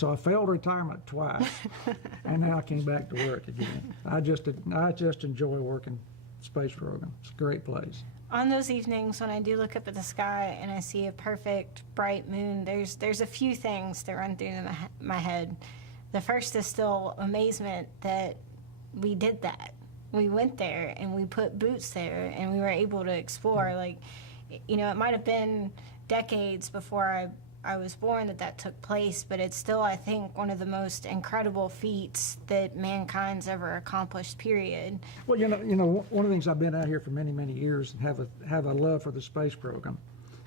So I failed retirement twice, and now I came back to work again. I just enjoy working space program. It's a great place. On those evenings when I do look up at the sky and I see a perfect bright moon, there's a few things that run through my head. The first is still amazement that we did that. We went there and we put boots there and we were able to explore. Like, you know, it might have been decades before I was born that took place, but it's still, I think, one of the most incredible feats that mankind's ever accomplished, period. Well, you know, one of the things, I've been out here for many, many years and have a love for the space program.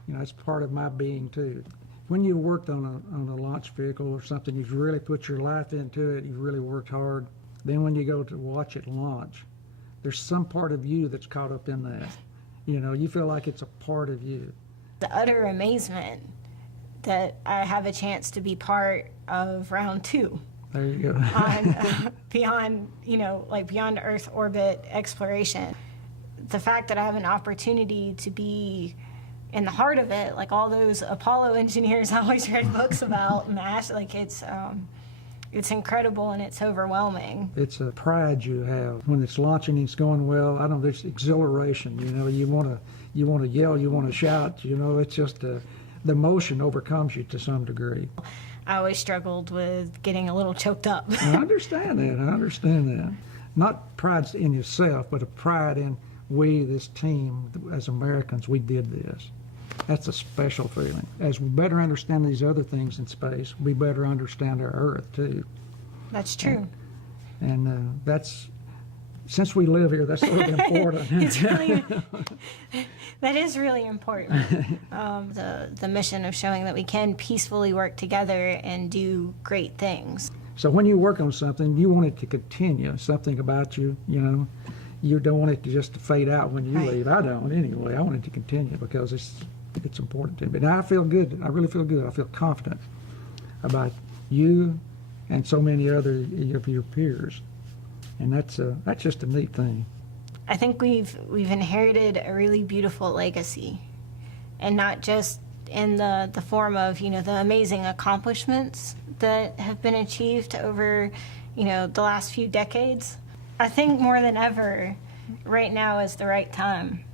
You know, it's part of my being too. When you worked on a launch vehicle or something, you've really put your life into it. You've really worked hard. Then when you go to watch it launch, there's some part of you that's caught up in that. You know, you feel like it's a part of you. The utter amazement that I have a chance to be part of round 2. There you go. On beyond, you know, like beyond Earth orbit exploration. The fact that I have an opportunity to be in the heart of it, like all those Apollo engineers I always read books about, like it's incredible and it's overwhelming. It's a pride you have when it's launching and it's going well. I don't know, there's exhilaration. You know, you want to yell, you want to shout. You know, it's just the emotion overcomes you to some degree. I always struggled with getting a little choked up. I understand that. Not pride in yourself, but a pride in we, this team, as Americans, we did this. That's a special feeling. As we better understand these other things in space, we better understand our Earth, too. That's true. And that's, since we live here, that's sort of important. That is really important. The mission of showing that we can peacefully work together and do great things. So when you work on something, you want it to continue, something about you, you know. You don't want it to just fade out when you leave. I don't anyway. I want it to continue because it's important to me. Now I feel good. I really feel good. I feel confident about you and so many other of your peers. And that's just a neat thing. I think we've inherited a really beautiful legacy, and not just in the form of, you know, the amazing accomplishments that have been achieved over, you know, the last few decades. I think more than ever, right now is the right time